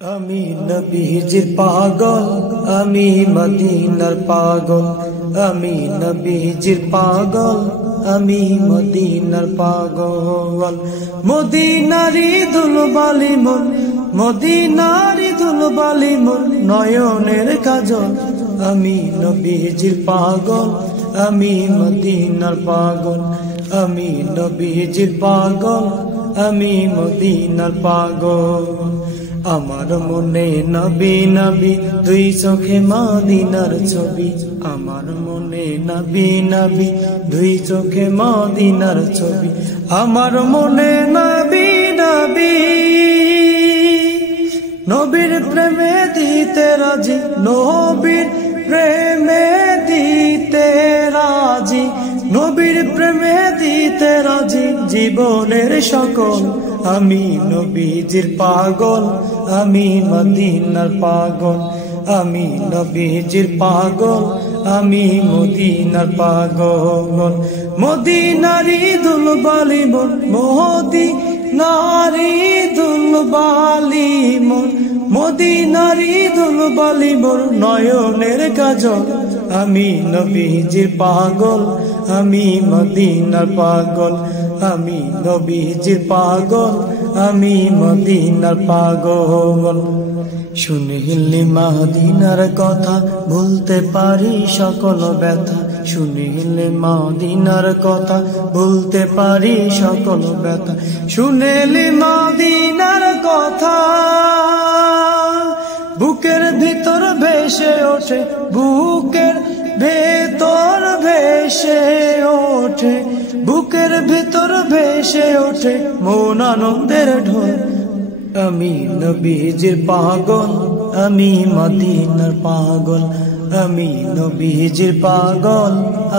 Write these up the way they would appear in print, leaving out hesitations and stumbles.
আমি নবীজির পাগল, আমি মদিনার পাগল। আমি নবীজির পাগল, আমি মদিনার পাগল। মদিনারি দুলবালি মন, মদিনারি দুলবালি মন, নয়নের কাজল। আমি নবীজির পাগল, আমি মদিনার পাগল। আমি নবীজির পাগল, আমি মদিনার পাগল। আমার মনে নবী নবী, দুই চোখে মদিনার ছবি। আমার মনে নবী নবী, দুই চোখে মদিনার ছবি। আমার মনে নবী নবী, নবীর প্রেমে দিতে রাজি, নবীর প্রেমে দিতে রাজি, নবীর প্রেমে দিতে রাজি জীবনের সকল। আমি নবীজির পাগল, আমি মদিনার পাগল। আমি নবীজির পাগল, আমি মদিনার পাগল। মদিনারি দুলবালি মন, মদিনারি দুলবালি মন, মদিনারি দুলবালি মন, নয়নের কাজল। আমি নবীজির পাগল, আমি মদিনার পাগল। আমি নবীজির পাগল, আমি মদিনার পাগল। শুনিলে মদিনার কথা, ভুলতে পারি সকল ব্যথা। শুনিলে মদিনার কথা, ভুলতে পারি সকল ব্যথা। শুনিলে মদিনার কথা, বুকের ভিতর ভেসে ওঠে, বুকের ভেতর ভেসে ওঠে, বুকের ভিতর ভেসে ওঠে মন আনন্দের ঢোল। আমি নবীজির পাগল, আমি মদিনার পাগল। আমি নবীজির পাগল,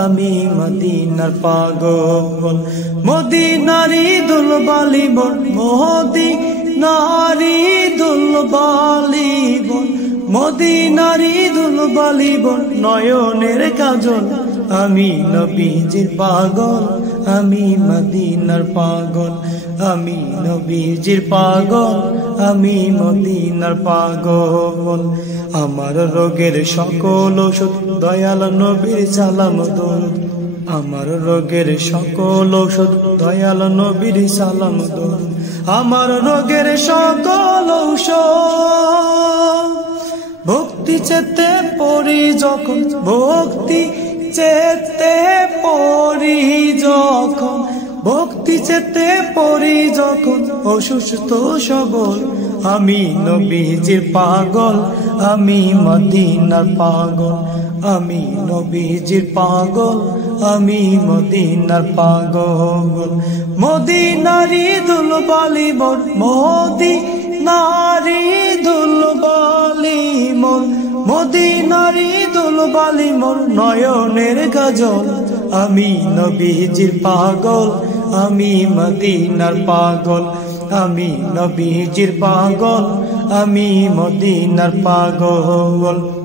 আমি মদিনার পাগল। মদিনারি দুলবালি মন, মদিনারি দুলবালি মন, মদিনারি দুলবালি মন, নয়নের কাজল। আমি নবীজির পাগল, আমি মদিনার পাগল। আমি নবীজির পাগল, আমি মদিনার পাগল। আমার রোগের সকল ওষুধ দয়াল নবীর সালাম দরুদ। আমার রোগের সকল ওষুধ দয়াল নবীর সালাম দরুদ। আমার রোগের সকল ঔষধ ভক্তি চেতে পড়ি যখন, ভক্তি চেতে পড়ি যখন, ভক্তি চেতে পড়ি যখন, অসুস্থ সবল। আমি নবীজির পাগল, আমি মদিনার পাগল। আমি নবীজির পাগল, আমি মদিনার পাগল। মদিনারি দুলবালি মন, মদিনারি দুলবালি মন, মদিনারি দুলবালি মন, নয়নের কাজল। আমি নবীজির পাগল, আমি মদিনার পাগল। আমি নবীজির পাগল, আমি মদিনার পাগল।